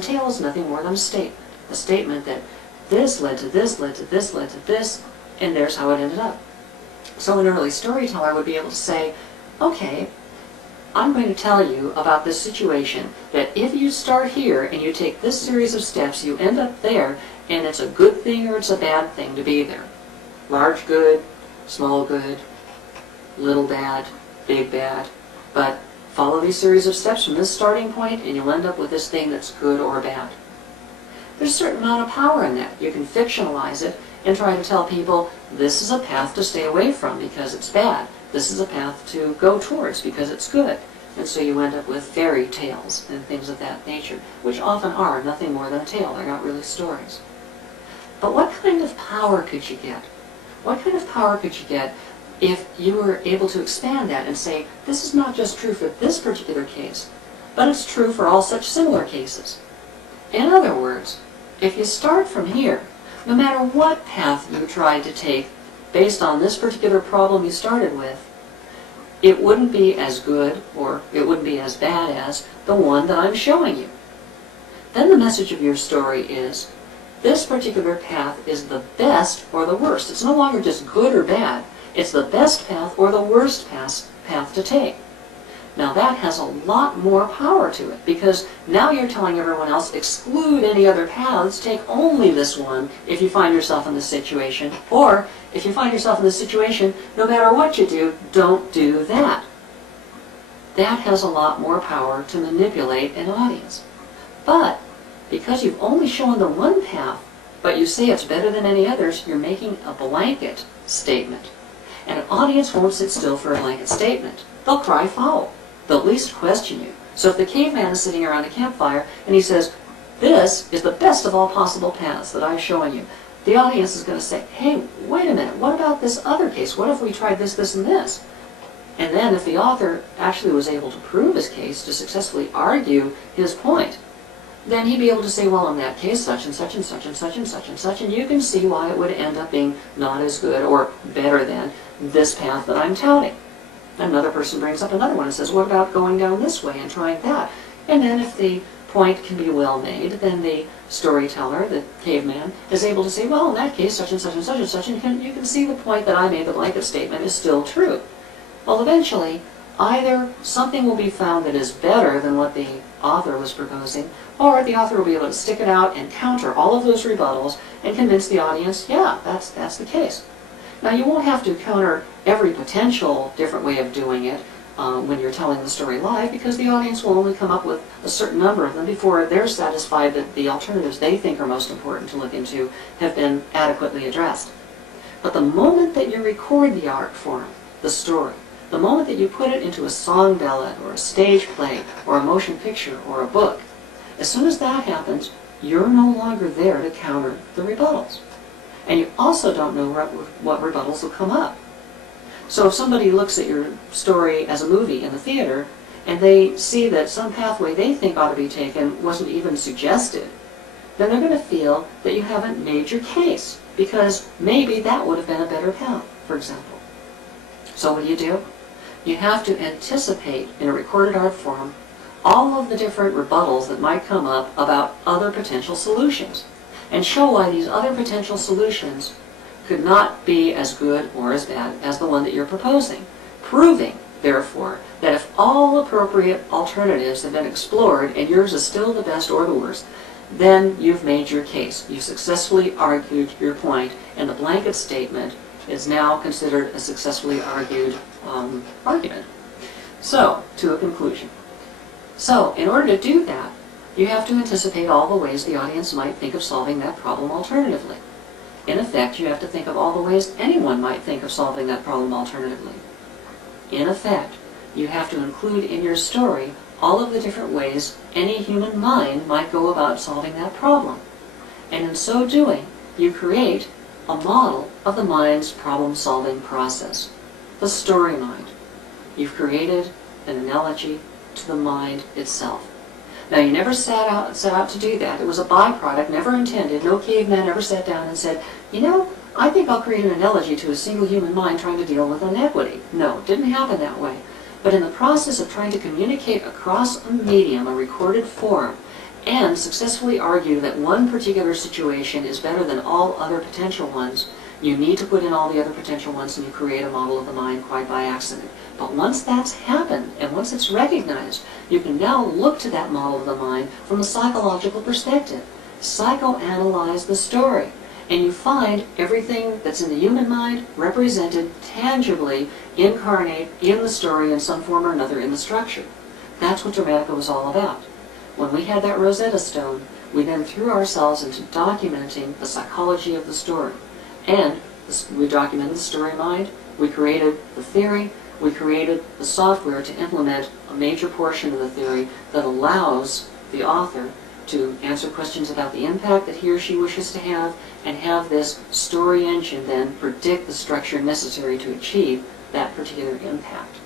a tale is nothing more than a statement that this led to this, led to this, led to this, and there's how it ended up. So an early storyteller would be able to say, okay, I'm going to tell you about this situation, that if you start here and you take this series of steps, you end up there, and it's a good thing or it's a bad thing to be there. Large good, small good, little bad, big bad. But follow these series of steps from this starting point and you'll end up with this thing that's good or bad. There's a certain amount of power in that. You can fictionalize it and try to tell people this is a path to stay away from because it's bad. This is a path to go towards because it's good. And so you end up with fairy tales and things of that nature, which often are nothing more than a tale. They're not really stories. But what kind of power could you get? What kind of power could you get if you were able to expand that and say, this is not just true for this particular case, but it's true for all such similar cases? In other words, if you start from here, no matter what path you tried to take based on this particular problem you started with, it wouldn't be as good or it wouldn't be as bad as the one that I'm showing you. Then the message of your story is, this particular path is the best or the worst. It's no longer just good or bad. It's the best path or the worst path to take. Now that has a lot more power to it, because now you're telling everyone else, exclude any other paths, take only this one if you find yourself in this situation, or if you find yourself in this situation, no matter what you do, don't do that. That has a lot more power to manipulate an audience. But because you've only shown them one path, but you say it's better than any others, you're making a blanket statement. And an audience won't sit still for a blanket statement. They'll cry foul. They'll at least question you. So if the caveman is sitting around a campfire and he says, this is the best of all possible paths that I've shown you, the audience is going to say, hey, wait a minute, what about this other case? What if we tried this, this, and this? And then if the author actually was able to prove his case, to successfully argue his point, then he'd be able to say, well, in that case, such and such and such and such and such and such, and you can see why it would end up being not as good or better than this path that I'm touting. Another person brings up another one and says, what about going down this way and trying that? And then if the point can be well made, then the storyteller, the caveman, is able to say, well, in that case, such and such and such and such, and you can see the point that I made, the blanket statement, is still true. Well, eventually, either something will be found that is better than what the author was proposing, or the author will be able to stick it out and counter all of those rebuttals and convince the audience, yeah, that's the case. Now, you won't have to counter every potential different way of doing it when you're telling the story live, because the audience will only come up with a certain number of them before they're satisfied that the alternatives they think are most important to look into have been adequately addressed. But the moment that you record the art form, the story, the moment that you put it into a song ballad or a stage play or a motion picture or a book, as soon as that happens, you're no longer there to counter the rebuttals. And you also don't know what rebuttals will come up. So if somebody looks at your story as a movie in the theater, and they see that some pathway they think ought to be taken wasn't even suggested, then they're going to feel that you haven't made your case, because maybe that would have been a better path, for example. So what do? You have to anticipate in a recorded art form all of the different rebuttals that might come up about other potential solutions, and show why these other potential solutions could not be as good or as bad as the one that you're proposing, proving, therefore, that if all appropriate alternatives have been explored and yours is still the best or the worst, then you've made your case. You've successfully argued your point, and the blanket statement is now considered a successfully argued argument. So, to a conclusion. So, in order to do that, you have to anticipate all the ways the audience might think of solving that problem alternatively. In effect, you have to think of all the ways anyone might think of solving that problem alternatively. In effect, you have to include in your story all of the different ways any human mind might go about solving that problem. And in so doing, you create a model of the mind's problem-solving process, the story mind. You've created an analogy to the mind itself. Now, you never set out to do that. It was a byproduct, never intended. No caveman ever sat down and said, you know, I think I'll create an analogy to a single human mind trying to deal with inequity. No, it didn't happen that way. But in the process of trying to communicate across a medium, a recorded form, and successfully argue that one particular situation is better than all other potential ones, you need to put in all the other potential ones and you create a model of the mind quite by accident. But once that's happened, and once it's recognized, you can now look to that model of the mind from a psychological perspective. Psychoanalyze the story, and you find everything that's in the human mind represented tangibly, incarnate in the story in some form or another in the structure. That's what Dramatica was all about. When we had that Rosetta Stone, we then threw ourselves into documenting the psychology of the story. And we documented the story mind, we created the theory, we created the software to implement a major portion of the theory that allows the author to answer questions about the impact that he or she wishes to have, and have this story engine then predict the structure necessary to achieve that particular impact.